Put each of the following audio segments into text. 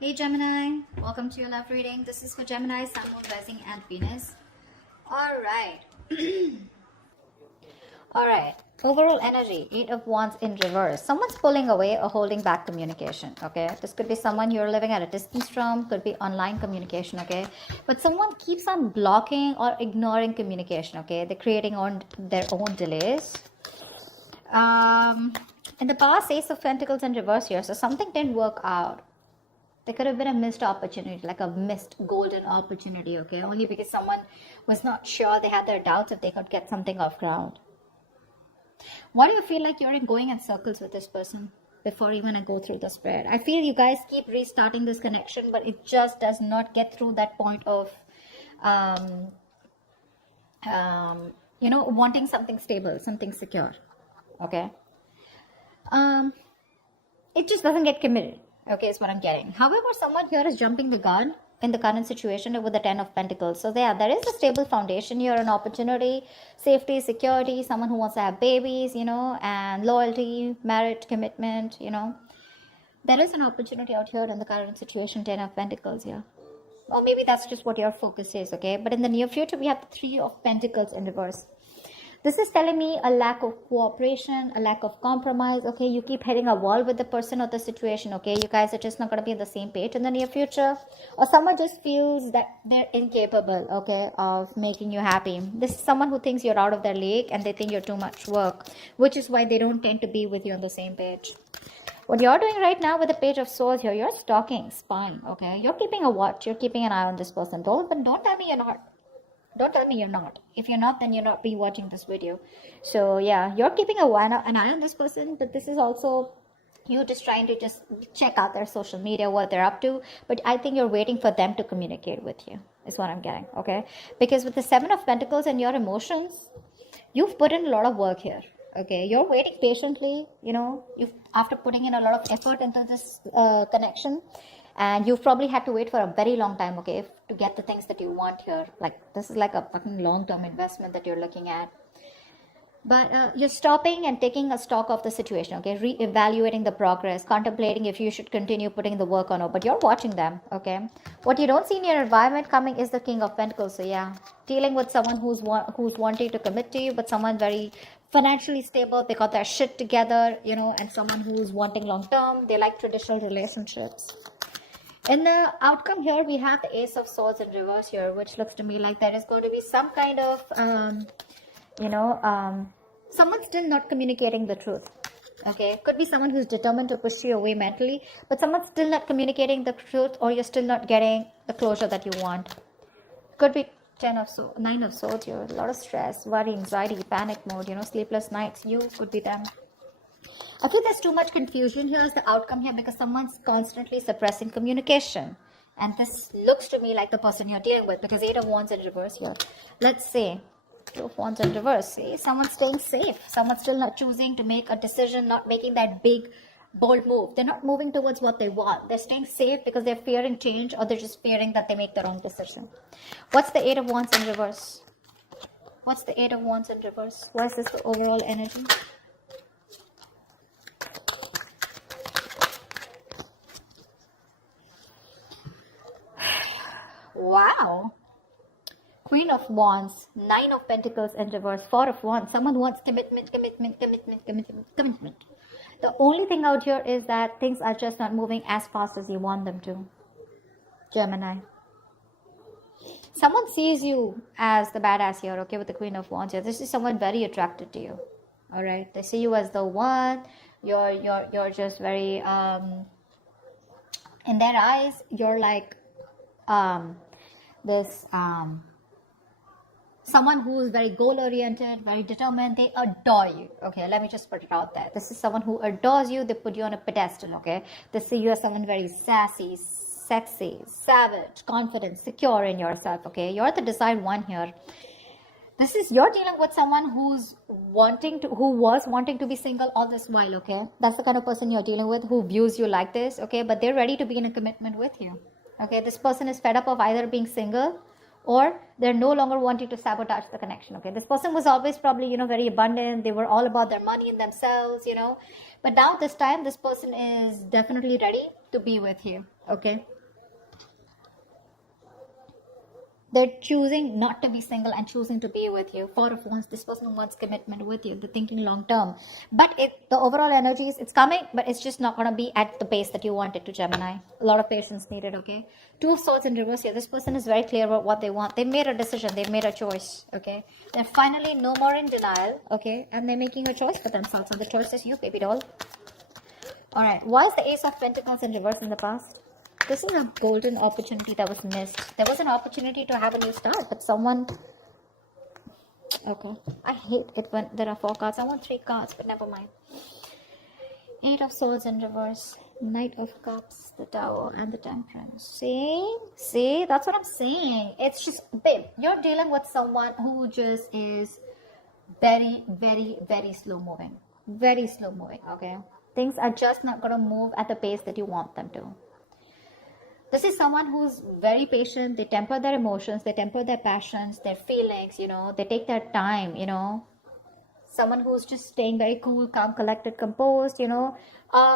Hey Gemini, welcome to your love reading. This is for Gemini, Sun, Moon, Rising, and Venus. All right. All right. Overall energy, Eight of Wands in reverse. Someone's pulling away or holding back communication, okay? This could be someone you're living at a distance from, could be online communication, okay? But someone keeps on blocking or ignoring communication, okay? They're creating on their own delays. In the past, Ace of Pentacles in reverse here, so something didn't work out. There could have been a missed opportunity, like a missed golden opportunity, okay? Only because someone was not sure, they had their doubts if they could get something off ground. Why do you feel like you're going in circles with this person before even I go through the spread? I feel you guys keep restarting this connection, but it just does not get through that point of, wanting something stable, something secure, okay? It just doesn't get committed. Okay, is what I'm getting. However, someone here is jumping the gun in the current situation with the Ten of Pentacles. So there is a stable foundation here, an opportunity, safety, security, someone who wants to have babies, and loyalty, marriage, commitment, There is an opportunity out here in the current situation, Ten of Pentacles here. Or maybe that's just what your focus is, okay? But in the near future, we have the Three of Pentacles in reverse. This is telling me a lack of cooperation, a lack of compromise, okay? You keep hitting a wall with the person or the situation, okay? You guys are just not going to be on the same page in the near future. Or someone just feels that they're incapable, okay, of making you happy. This is someone who thinks you're out of their league and they think you're too much work, which is why they don't tend to be with you on the same page. What you're doing right now with the Page of Swords here, you're stalking, spying, okay? You're keeping a watch, you're keeping an eye on this person. Don't tell me you're not. Don't tell me you're not. If you're not, then you're not be watching this video. So yeah, you're keeping an eye on this person, but this is also you just trying to just check out their social media, what they're up to. But I think you're waiting for them to communicate with you, is what I'm getting, okay? Because with the Seven of Pentacles and your emotions, you've put in a lot of work here, okay? You're waiting patiently, after putting in a lot of effort into this connection. And you've probably had to wait for a very long time, okay, to get the things that you want here. Like, this is like a fucking long-term investment that you're looking at. But you're stopping and taking a stock of the situation, okay, re-evaluating the progress, contemplating if you should continue putting the work on it. But you're watching them, okay? What you don't see in your environment coming is the King of Pentacles. So yeah, dealing with someone who's wanting to commit to you, but someone very financially stable, they got their shit together, and someone who's wanting long-term, they like traditional relationships. In the outcome here, we have the Ace of Swords in reverse here, which looks to me like there is going to be some kind of, someone still not communicating the truth. Okay, could be someone who's determined to push you away mentally, but someone's still not communicating the truth, or you're still not getting the closure that you want. Could be Nine of Swords here, a lot of stress, worry, anxiety, panic mode, sleepless nights. You could be them. I feel there's too much confusion here as the outcome here because someone's constantly suppressing communication. And this looks to me like the person you're dealing with because Eight of Wands in reverse here. Let's say, Two of Wands in reverse. See, someone's staying safe. Someone's still not choosing to make a decision, not making that big, bold move. They're not moving towards what they want. They're staying safe because they're fearing change or they're just fearing that they make the wrong decision. What's the Eight of Wands in reverse? What's the Eight of Wands in reverse? Why is this the overall energy? Wow. Queen of Wands, Nine of Pentacles in reverse, Four of Wands. Someone wants commitment. The only thing out here is that things are just not moving as fast as you want them to. Gemini. Someone sees you as the badass here, okay, with the Queen of Wands here. This is someone very attracted to you. All right. They see you as the one. You're just very in their eyes, you're like someone who is very goal-oriented, very determined. They adore you. Okay, let me just put it out there. This is someone who adores you. They put you on a pedestal, okay? They see you as someone very sassy, sexy, savage, confident, secure in yourself, okay? You're the desired one here. You're dealing with someone who was wanting to be single all this while, okay? That's the kind of person you're dealing with who views you like this, okay? But they're ready to be in a commitment with you. Okay, this person is fed up of either being single or they're no longer wanting to sabotage the connection. Okay, this person was always probably, very abundant. They were all about their money and themselves, But now this time, this person is definitely ready to be with you, okay? They're choosing not to be single and choosing to be with you. Four of Wands, this person wants commitment with you. They're thinking long term. But the overall energies, it's coming, but it's just not going to be at the pace that you want it to, Gemini. A lot of patience needed, okay? Two of Swords in reverse here. This person is very clear about what they want. They made a decision. They made a choice, okay? They're finally no more in denial, okay? And they're making a choice for themselves. And the choice is you, baby doll. All right. Why is the Ace of Pentacles in reverse in the past? This is a golden opportunity that was missed. There was an opportunity to have a new start, but someone... Okay. I hate it when there are 4 cards. I want 3 cards, but never mind. 8 of Swords in reverse. Knight of Cups, the Tower, and the Temperance. See? That's what I'm saying. It's just... Babe, you're dealing with someone who just is very, very, very slow moving. Very slow moving, okay? Things are just not going to move at the pace that you want them to. This is someone who's very patient. They temper their emotions. They temper their passions, their feelings, you know. They take their time, you know. Someone who's just staying very cool, calm, collected, composed, you know.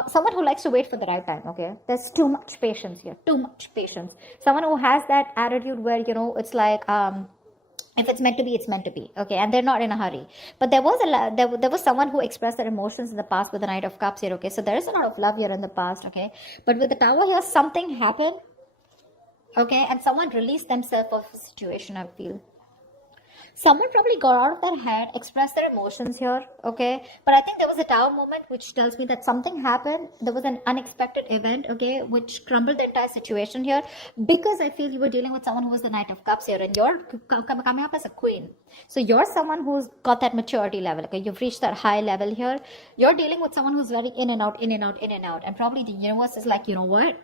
Someone who likes to wait for the right time, okay. There's too much patience here. Too much patience. Someone who has that attitude where, you know, it's like... if it's meant to be, it's meant to be, okay, and they're not in a hurry. But there was someone who expressed their emotions in the past with the Knight of Cups here, okay, so there is a lot of love here in the past, okay, but with the Tower here, something happened, okay, and someone released themselves of a situation, I feel. Someone probably got out of their head, expressed their emotions here, okay, but I think there was a Tower moment which tells me that something happened. There was an unexpected event, okay, which crumbled the entire situation here, because I feel you were dealing with someone who was the Knight of Cups here, and you're coming up as a queen. So you're someone who's got that maturity level, okay, you've reached that high level here. You're dealing with someone who's very in and out, in and out, in and out, and probably the universe is like, you know what?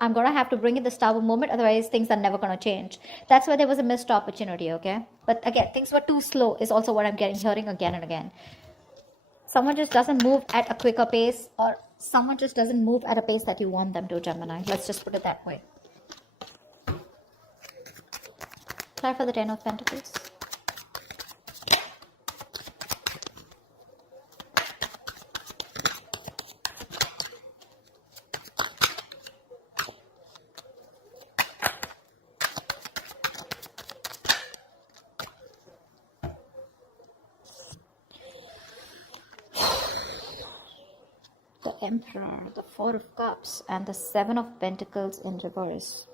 I'm going to have to bring in this Tower moment, otherwise things are never going to change. That's why there was a missed opportunity, okay? But again, things were too slow is also what I'm hearing again and again. Someone just doesn't move at a quicker pace, or someone just doesn't move at a pace that you want them to, Gemini. Let's just put it that way. Try for the 10 of Pentacles. Emperor, the 4 of Cups, and the 7 of Pentacles in reverse.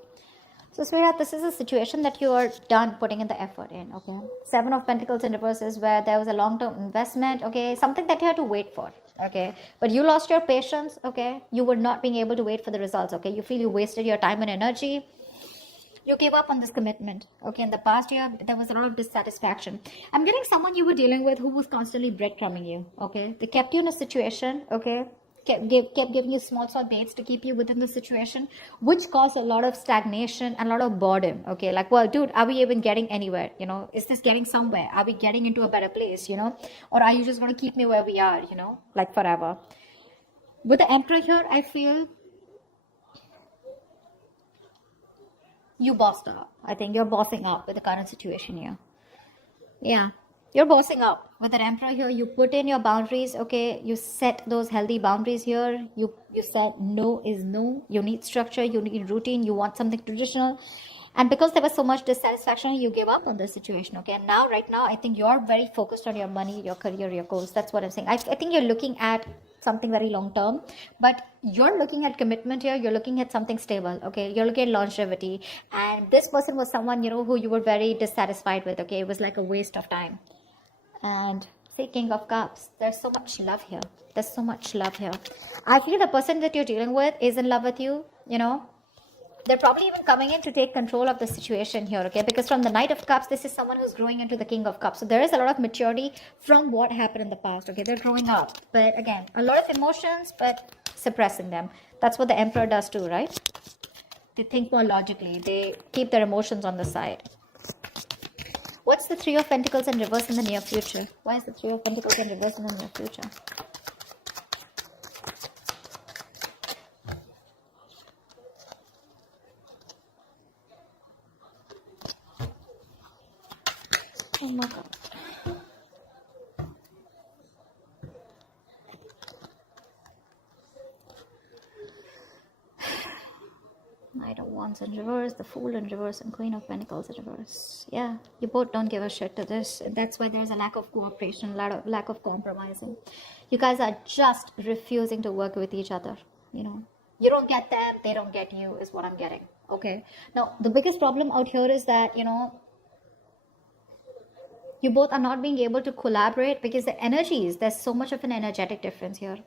So, sweetheart, this is a situation that you are done putting in the effort in, okay? 7 of Pentacles in reverse is where there was a long-term investment, okay? Something that you had to wait for, okay? But you lost your patience, okay? You were not being able to wait for the results, okay? You feel you wasted your time and energy. You gave up on this commitment, okay? In the past year, there was a lot of dissatisfaction. I'm getting someone you were dealing with who was constantly breadcrumbing you, okay? They kept you in a situation, okay? Kept giving you small baits to keep you within the situation, which caused a lot of stagnation and a lot of boredom, okay? Like, well, dude, are we even getting anywhere, you know? Is this getting somewhere? Are we getting into a better place, you know? Or are you just going to keep me where we are, you know, like forever? With the Emperor here, I feel you bossed up. I think you're bossing up with the current situation here. Yeah. You're bossing up. With an Emperor here, you put in your boundaries, okay? You set those healthy boundaries here. You said no is no. You need structure, you need routine, you want something traditional. And because there was so much dissatisfaction, you gave up on the situation, okay? And now, right now, I think you're very focused on your money, your career, your goals. That's what I'm saying. I think you're looking at something very long term, but you're looking at commitment here. You're looking at something stable, okay? You're looking at longevity. And this person was someone, you know, who you were very dissatisfied with, okay? It was like a waste of time. And say King of Cups, there's so much love here. There's so much love here. I feel the person that you're dealing with is in love with you, you know. They're probably even coming in to take control of the situation here, okay? Because from the Knight of Cups, this is someone who's growing into the King of Cups. So there is a lot of maturity from what happened in the past, okay? They're growing up. But again, a lot of emotions, but suppressing them. That's what the Emperor does too, right? They think more logically. They keep their emotions on the side. What's the 3 of Pentacles in reverse in the near future? Why is the 3 of Pentacles in reverse in the near future? Oh my God. Knight of Wands in reverse, the Fool in reverse, and Queen of Pentacles in reverse. Yeah, you both don't give a shit to this. That's why there's a lack of cooperation, lack of compromising. You guys are just refusing to work with each other. You know, you don't get them, they don't get you, is what I'm getting. Okay. Now, the biggest problem out here is that, you know, you both are not being able to collaborate because the energies, there's so much of an energetic difference here.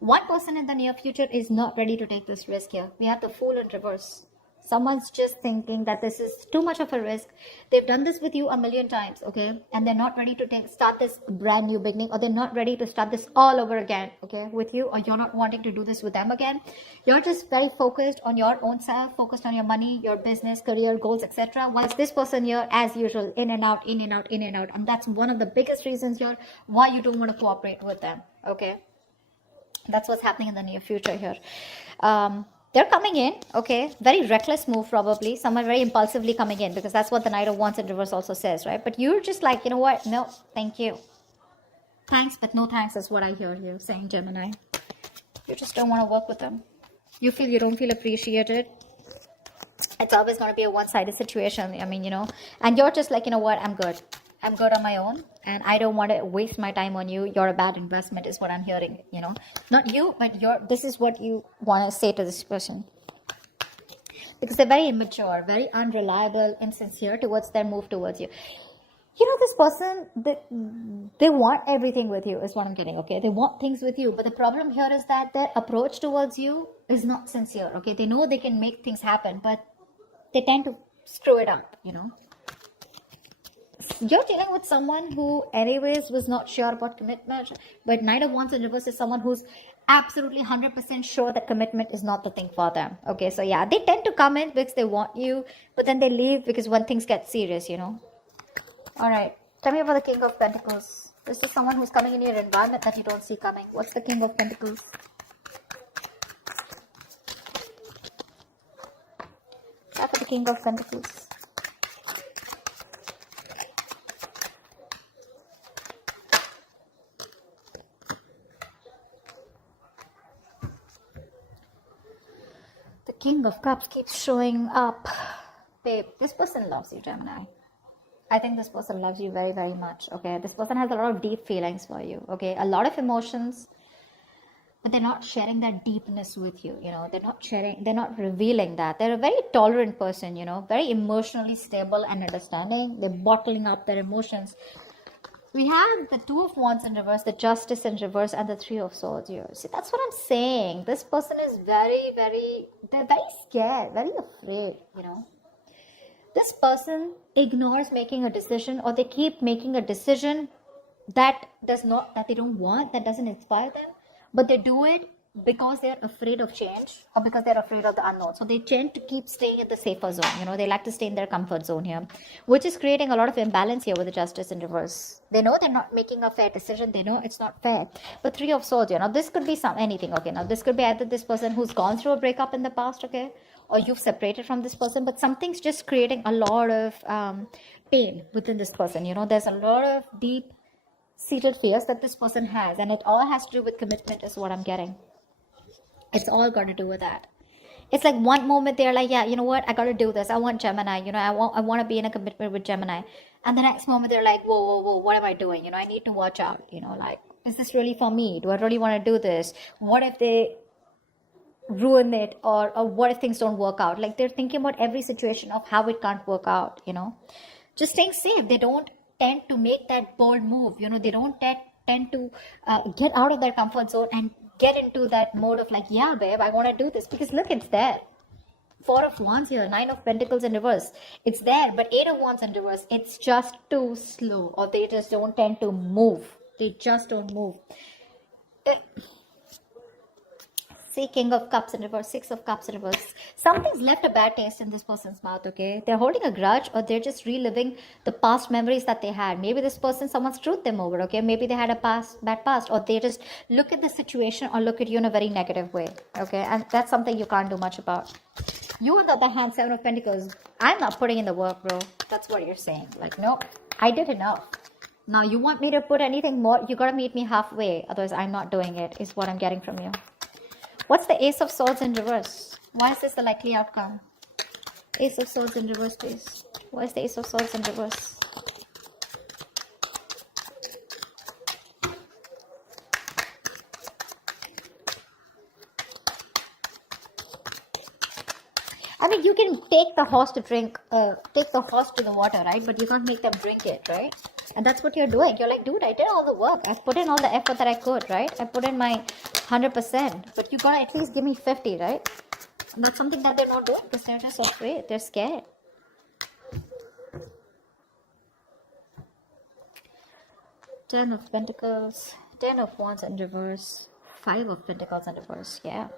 One person in the near future is not ready to take this risk here. We have the Fool in reverse. Someone's just thinking that this is too much of a risk. They've done this with you a million times, okay? And they're not ready to start this brand new beginning, or they're not ready to start this all over again, okay, with you, or you're not wanting to do this with them again. You're just very focused on your own self, focused on your money, your business, career, goals, etc. Whilst this person here, as usual, in and out, in and out, in and out. And that's one of the biggest reasons here why you don't want to cooperate with them, okay? That's what's happening in the near future here. They're coming in, okay, very reckless move probably. Someone very impulsively coming in, because that's what the Knight of Wands in reverse also says, right? But you're just like, you know what? No, thank you. Thanks, but no thanks is what I hear you saying, Gemini. You just don't want to work with them. You don't feel appreciated. It's always going to be a one-sided situation. I mean, you know, and you're just like, you know what? I'm good. I'm good on my own, and I don't want to waste my time on you. You're a bad investment is what I'm hearing, you know. Not you, but this is what you want to say to this person. Because they're very immature, very unreliable, insincere towards their move towards you. You know, this person, they want everything with you is what I'm getting, okay? They want things with you, but the problem here is that their approach towards you is not sincere, okay? They know they can make things happen, but they tend to screw it up, you know. You're dealing with someone who anyways was not sure about commitment, but Knight of Wands in reverse is someone who's absolutely 100% sure that commitment is not the thing for them. Okay, so yeah, they tend to come in because they want you, but then they leave because when things get serious, you know. All right, tell me about the King of Pentacles. This is someone who's coming in your environment that you don't see coming. What's the King of Pentacles? After the King of Pentacles. King of Cups keeps showing up. Babe, this person loves you, Gemini. I think this person loves you very, very much, okay? This person has a lot of deep feelings for you, okay? A lot of emotions, but they're not sharing that deepness with you, you know? They're not revealing that. They're a very tolerant person, you know? Very emotionally stable and understanding. They're bottling up their emotions. We have the Two of Wands in reverse, the Justice in reverse, and the Three of Swords here. See, that's what I'm saying. This person is they're very scared, very afraid, you know. This person ignores making a decision, or they keep making a decision that they don't want, that doesn't inspire them, but they do it because they're afraid of change, or because they're afraid of the unknown. So they tend to keep staying in the safer zone, you know. They like to stay in their comfort zone here, which is creating a lot of imbalance here with the Justice in reverse. They know they're not making a fair decision. They know it's not fair. But Three of Swords, you know, this could be anything, okay? Now this could be either this person who's gone through a breakup in the past, okay, or you've separated from this person, but something's just creating a lot of pain within this person, you know. There's a lot of deep seated fears that this person has, and it all has to do with commitment is what I'm getting. It's all got to do with that. It's like one moment they're like, yeah, you know what? I got to do this. I want Gemini. You know, I want to be in a commitment with Gemini. And the next moment they're like, whoa, what am I doing? You know, I need to watch out. You know, like, is this really for me? Do I really want to do this? What if they ruin it? Or what if things don't work out? Like, they're thinking about every situation of how it can't work out, you know. Just staying safe. They don't tend to make that bold move. You know, they don't tend to get out of their comfort zone and get into that mode of like, yeah, babe, I want to do this. Because look, it's there. Four of Wands here, Nine of Pentacles in reverse. It's there, but Eight of Wands in reverse. It's just too slow, or they just don't tend to move. They just don't move. See, King of Cups in reverse, Six of Cups in reverse. Something's left a bad taste in this person's mouth, okay? They're holding a grudge, or they're just reliving the past memories that they had. Maybe this person, someone screwed them over, okay? Maybe they had a bad past, or they just look at the situation or look at you in a very negative way, okay? And that's something you can't do much about. You, on the other hand, Seven of Pentacles, I'm not putting in the work, bro. That's what you're saying. Like, no, I did enough. Now, you want me to put anything more? You gotta meet me halfway. Otherwise, I'm not doing it, is what I'm getting from you. What's the Ace of Swords in reverse? Why is this the likely outcome? Ace of Swords in reverse, please. Why is the Ace of Swords in reverse? I mean, you can take the horse to drink, take the horse to the water, right? But you can't make them drink it, right? And that's what you're doing. You're like, dude, I did all the work. I've put in all the effort that I could, right? I put in my 100%. But you gotta at least give me 50, right? And that's something that they're not doing because they're just afraid. They're scared. Ten of Pentacles, 10 of Wands in reverse, 5 of Pentacles in reverse. Yeah.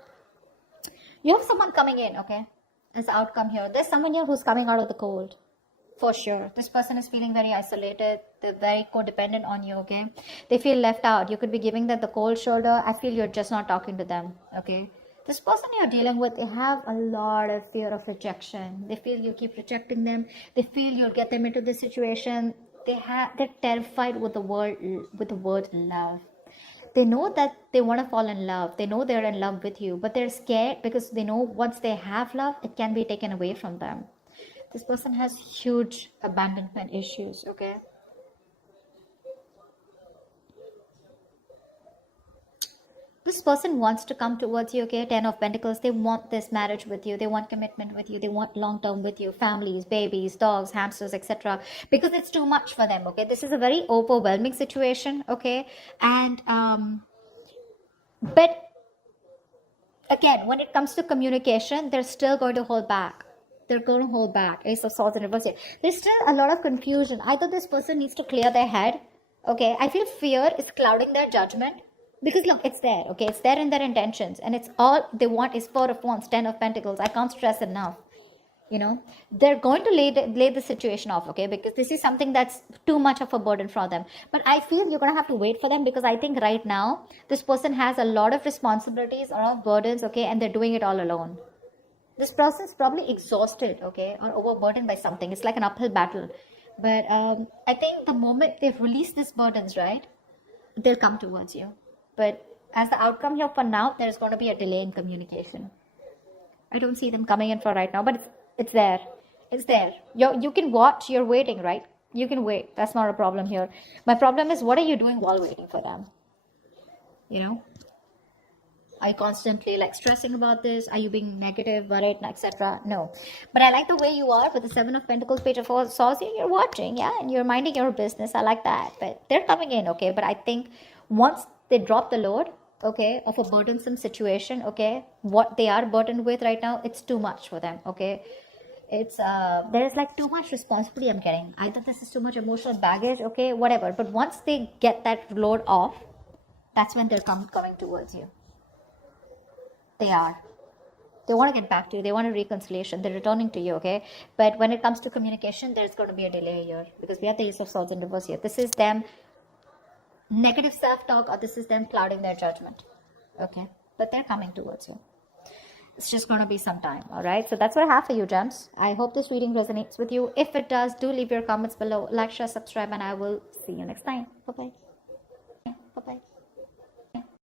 You have someone coming in, okay? As the outcome here. There's someone here who's coming out of the cold. For sure. This person is feeling very isolated. They're very codependent on you, okay? They feel left out. You could be giving them the cold shoulder. I feel you're just not talking to them, okay? This person you're dealing with, they have a lot of fear of rejection. They feel you keep rejecting them. They feel you'll get them into this situation. They're terrified with the word love. They know that they want to fall in love. They know they're in love with you, but they're scared because they know once they have love, it can be taken away from them. This person has huge abandonment issues, okay? This person wants to come towards you, okay? 10 of Pentacles. They want this marriage with you. They want commitment with you. They want long-term with you. Families, babies, dogs, hamsters, etc. Because it's too much for them, okay? This is a very overwhelming situation, okay? And, but again, when it comes to communication, they're still going to hold back. They're going to hold back. Ace of Swords in reverse here. There's still a lot of confusion. Either this person needs to clear their head, okay? I feel fear is clouding their judgment. Because look, it's there, okay? It's there in their intentions. And it's all they want is 4 of Wands, 10 of Pentacles. I can't stress enough. You know, they're going to lay the situation off, okay? Because this is something that's too much of a burden for them. But I feel you're going to have to wait for them because I think right now, this person has a lot of responsibilities, a lot of burdens, okay? And they're doing it all alone. This person is probably exhausted, okay? Or overburdened by something. It's like an uphill battle. But I think the moment they release these burdens, right? They'll come towards you. But as the outcome here for now, there's going to be a delay in communication. I don't see them coming in for right now, but it's there. It's there. You can watch. You're waiting, right? You can wait. That's not a problem here. My problem is, what are you doing while waiting for them? You know? Are you constantly like stressing about this? Are you being negative, worried, etc.? No. But I like the way you are with the 7 of Pentacles, Page of Swords. You're watching, yeah? And you're minding your business. I like that. But they're coming in, okay? But I think once they drop the load, okay, of a burdensome situation, okay, what they are burdened with right now, it's too much for them, okay? It's there's like too much responsibility I'm getting. Either this is too much emotional baggage, okay, whatever. But once they get that load off, that's when they're coming towards you. They want to get back to you. They want a reconciliation. They're returning to you, okay? But when it comes to communication, there's going to be a delay here because we have the Ace of Swords in reverse here. This is them negative self-talk, or this is them clouding their judgment, okay? But they're coming towards you. It's just going to be some time, all right? So that's what I have for you, gems. I hope this reading resonates with you. If it does, do leave your comments below, like, share, subscribe, and I will see you next time. Bye-bye.